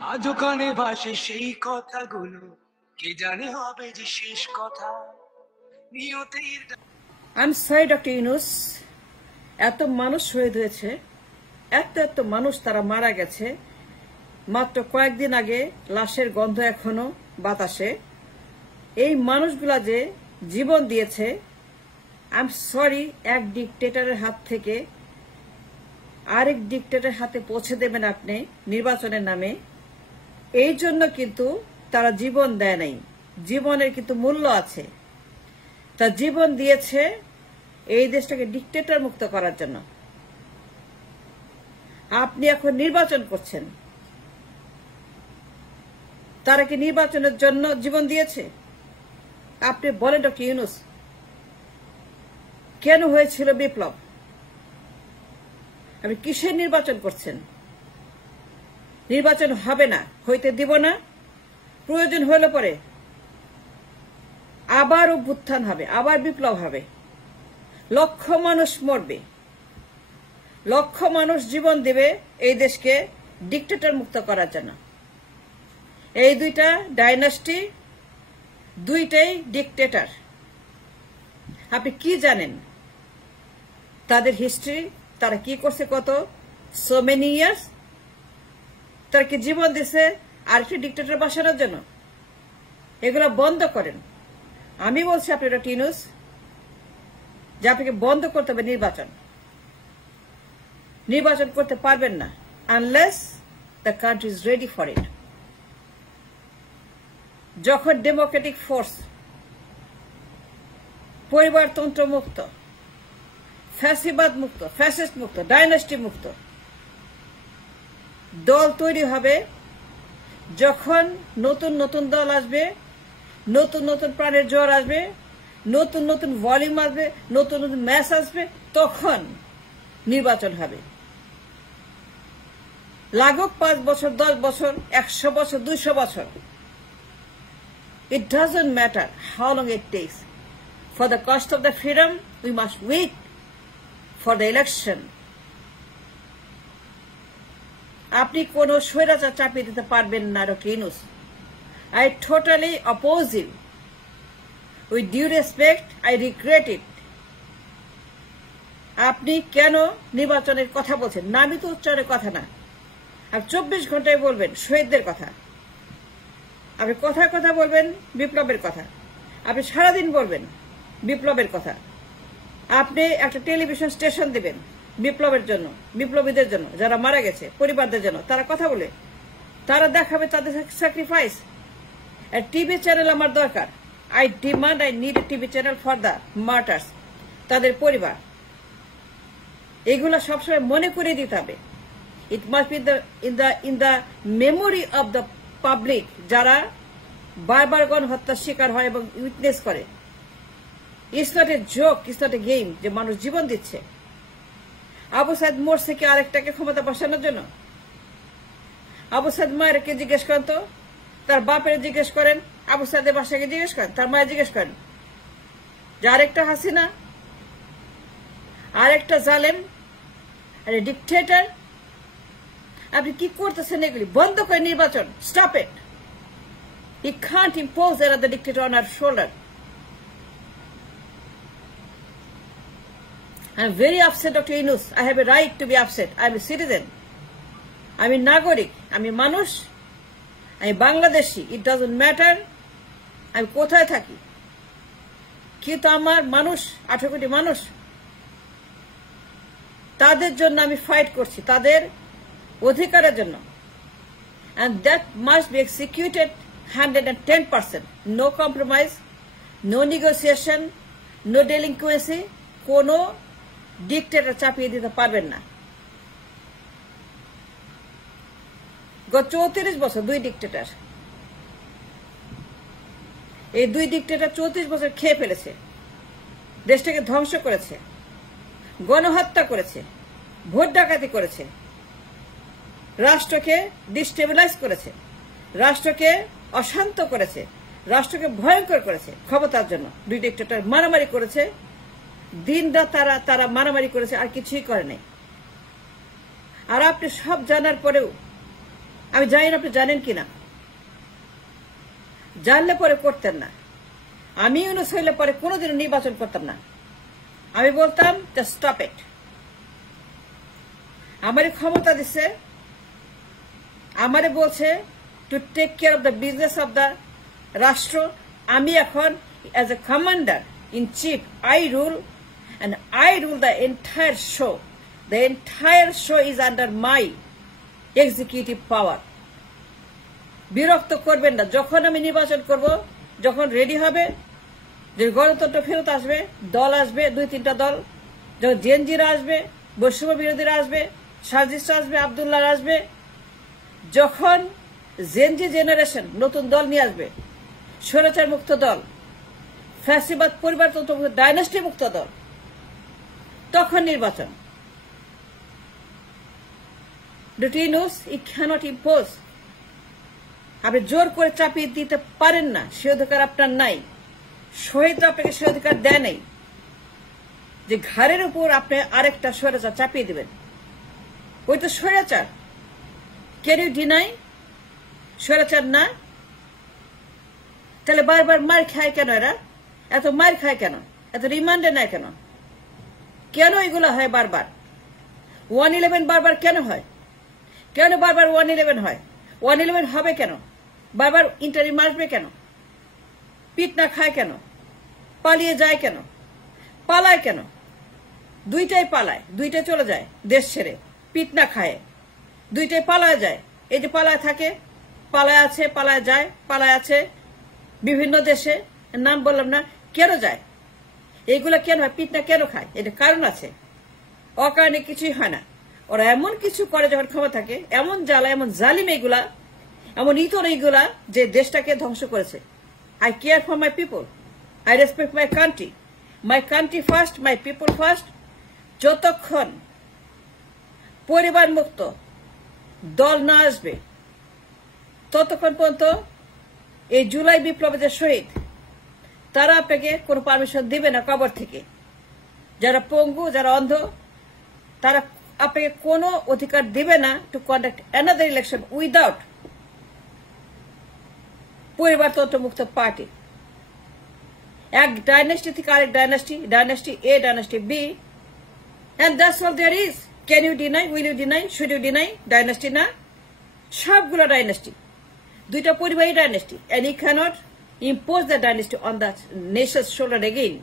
আজও কানে ভাসে সেই কথাগুলো, কে জানে হবে যে শেষ কথা। নিয়তির I am sorry doctor Yunus, এত মানুষ শহীদ হয়েছে, এত এত মানুষ তারা মারা গেছে। মাত্র কয়েকদিন আগে লাশের গন্ধ এখনো বাতাসে। এই মানুষগুলা যে জীবন দিয়েছে, আই এম সরি, এক ডিকটেটরের হাত থেকে আরেক ডিকটেটরের হাতে পৌঁছে দেবেন আপনি নির্বাচনের নামে। এই জন্য কিন্তু তারা জীবন দেয় নাই, জীবনের কিন্তু মূল্য আছে। তা জীবন দিয়েছে এই দেশটাকে ডিকটেটর মুক্ত করার জন্য। আপনি এখন নির্বাচন করছেন, তারা কি নির্বাচনের জন্য জীবন দিয়েছে? আপনি বলেন ডক্টর ইউনুস, কেন হয়েছিল বিপ্লব? আপনি কিসের নির্বাচন করছেন? নির্বাচন হবে না, হইতে দিব না। প্রয়োজন হলে পরে আবার অভ্যুত্থান হবে, আবার বিপ্লব হবে, লক্ষ মানুষ মরবে, লক্ষ মানুষ জীবন দেবে এই দেশকে ডিকটেটর মুক্ত করার জন্য। এই দুইটা ডাইনাস্টি, দুইটাই ডিকটেটর। আপনি কি জানেন তাদের হিস্ট্রি? তারা কি করছে কত সো মেনি ইয়ার্স? তারা কি জীবন দিছে আরেকটি ডিকটেটর বসানোর জন্য? এগুলো বন্ধ করেন। আমি বলছি আপনি ডক্টর ইউনুস যে আপনাকে বন্ধ করতে হবে নির্বাচন। নির্বাচন করতে পারবেন না unless the country is ready for it. যখন ডেমোক্রেটিক ফোর্স, পরিবারতন্ত্র মুক্ত, ফ্যাসিবাদ মুক্ত, ফ্যাসিস্ট মুক্ত, ডাইনাস্টি মুক্ত দল তৈরি হবে, যখন নতুন নতুন দল আসবে, নতুন নতুন প্রাণের জোয়ার আসবে, নতুন নতুন ভলিউম আসবে, নতুন নতুন ম্যাচ আসবে, তখন নির্বাচন হবে। লাগুক 5 বছর, 10 বছর, 100 বছর, 200 বছর, it doesn't matter how long it takes. For the cost of the freedom, we must wait for the election. আপনি কোন স্বৈরাচার চাপিয়ে দিতে পারবেন না doctor Yunus. I totally oppose you. With due respect, I regret it. আপনি কেন নির্বাচনের কথা বলছেন? নামিত উচ্চারণের কথা না, আর 24 ঘন্টায় বলবেন শহীদদের কথা। আপনি কথায় কথা বলবেন বিপ্লবের কথা, আপনি সারাদিন বলবেন বিপ্লবের কথা। আপনি একটা টেলিভিশন স্টেশন দিবেন বিপ্লবের জন্য, বিপ্লবীদের জন্য, যারা মারা গেছে, পরিবারদের জন্য। তারা কথা বলে, তারা দেখাবে তাদের স্যাক্রিফাইস। টিভি চ্যানেল আমার দরকার। I demand, I need a TV channel for the martyrs, তাদের পরিবার। এগুলা সবসময় মনে করে দিতে হবে। It must be in the memory of the public, যারা বারবার গণহত্যার শিকার হয় এবং উইটনেস করে। It's not a joke, it's not a game যে মানুষ জীবন দিচ্ছে। আবু সাইদ মরছে কি আরেকটাকে ক্ষমতা বসানোর জন্য? আবু সাইদ মায়েরকে জিজ্ঞেস করেন তো, তার বাপের জিজ্ঞেস করেন, আবু সাইদের বাসাকে জিজ্ঞেস করেন, তার মায়ের জিজ্ঞেস করেন যে আরেকটা হাসিনা, আরেকটা জালেম, আরে ডিকটেটর। আপনি কি করতেছেন? এগুলি বন্ধ করে নির্বাচন, stop it. He can't impose another dictator on our shoulder. I'm very upset, Dr. Yunus. I have a right to be upset. I'm a citizen. আমি নাগরিক, আমি মানুষ, আমি বাংলাদেশি। It doesn't matter আমি কোথায় থাকি, কিন্তু আমার মানুষ, 18 কোটি মানুষ, তাদের জন্য আমি ফাইট করছি, তাদের অধিকারের জন্য। And that must be executed 110%. No compromise, no negotiation, no delinquency. কোন ডিকটেটর চাপিয়ে দিতে পারবেন না। গত 34 বছর দুই ডিকটেটর, এই দুই ডিকটেটর 34 বছর খেয়ে ফেলেছে, দেশটাকে ধ্বংস করেছে, গণহত্যা করেছে, ভোট ডাকাতি করেছে, রাষ্ট্রকে ডিস্টেবিলাইজ করেছে, রাষ্ট্রকে অশান্ত করেছে, রাষ্ট্রকে ভয়ঙ্কর করেছে ক্ষমতার জন্য। দুই ডিক্টেটর মারামারি করেছে, দিন রাত তারা মারামারি করেছে, আর কিছুই করে নাই। আর আপনি সব জানার পরেও আমি জানি না আপনি জানেন কিনা, জানলে পরে করতেন না। আমি ইউনুস হইলে পরে কোনোদিনও নির্বাচন করতাম না। আমি বলতাম জাস্ট স্টপ ইট। আমারই ক্ষমতা দিচ্ছে, আমারে বলছে to take care of the business of the রাষ্ট্র। আমি এখন as a commander in chief I rule, and I rule the entire show. The entire show is under my executive power. বিরক্ত করবেন না। যখন আমি নির্বাচন করব, যখন রেডি হবে, যে গণতন্ত্র ফেরত আসবে, দল আসবে, 2-3টা দল, যখন জেনজিরা আসবে, বৈষম্য বিরোধীরা আসবে, সাজিস্টরা আসবে, আব্দুল্লাহ আসবে, যখন জেনজি জেনারেশন নতুন দল নিয়ে আসবে, স্বৈরাচার মুক্ত দল, ফ্যাসিবাদ পরিবারতন্ত্র ডাইনাস্টি মুক্ত দল, তখন নির্বাচন। ডক্টর ইউনূস, ই ক্যানট ইম্পোজ। আপনি জোর করে চাপিয়ে দিতে পারেন না, সে অধিকার আপনার নাই। শহীদ আপনাকে সে অধিকার দেয় নাই যে ঘাড়ের উপর আপনি আরেকটা স্বৈরাচার চাপিয়ে দিবেন। ওই তো স্বৈরাচার। ক্যান ইউ ডিনাই স্বৈরাচার না? তাহলে বারবার মার খায় কেন এরা? এত মার খায় কেন? এত রিমান্ডে নেয় কেন? কেন এগুলো হয় বারবার? 111 বারবার কেন হয়? কেন বারবার 111 হয়? 111 হবে কেন? বারবার ইন্টারিম আসবে কেন? পিট না খায় কেন? পালিয়ে যায় কেন? পালায় কেন? দুইটাই পালায়, দুইটাই চলে যায় দেশ ছেড়ে, পিট না খায়, দুইটাই পালায় যায়। এই যে পালায় থাকে, পালায় আছে, পালায় যায়, পালায় আছে বিভিন্ন দেশে, নাম বললাম না, কেন যায়? এইগুলা কেন হয়? পিট না কেন খায়? এটা কারণ আছে। অকারণে কিছুই হয় না। ওরা এমন কিছু করে যখন ক্ষমতা থাকে, এমন জ্বালা, এমন জালিম এইগুলা, এমন ইতর এইগুলা যে দেশটাকে ধ্বংস করেছে। Eye care for my people, I respect my country first, my people first. যতক্ষণ পরিবার মুক্ত দল না আসবে, ততক্ষণ পর্যন্ত এই জুলাই বিপ্লবের যে শহীদ, তারা আপনাকে কোনো পারমিশন দিবে না কবর থেকে। যারা পঙ্গু, যারা অন্ধ, তারা আপনাকে কোনো অধিকার দিবে না to conduct another election without পরিবারতন্ত্র মুক্ত পার্টি। এক ডাইনাস্টি থেকে আরেক dynasty A, dynasty B, and that's all there is. Can you deny? Will you deny? Should you deny? Dynasty না? সবগুলো ডাইনাস্টি, দুইটা পরিবারই dynasty, and you cannot impose the dynasty on the nation's shoulder again.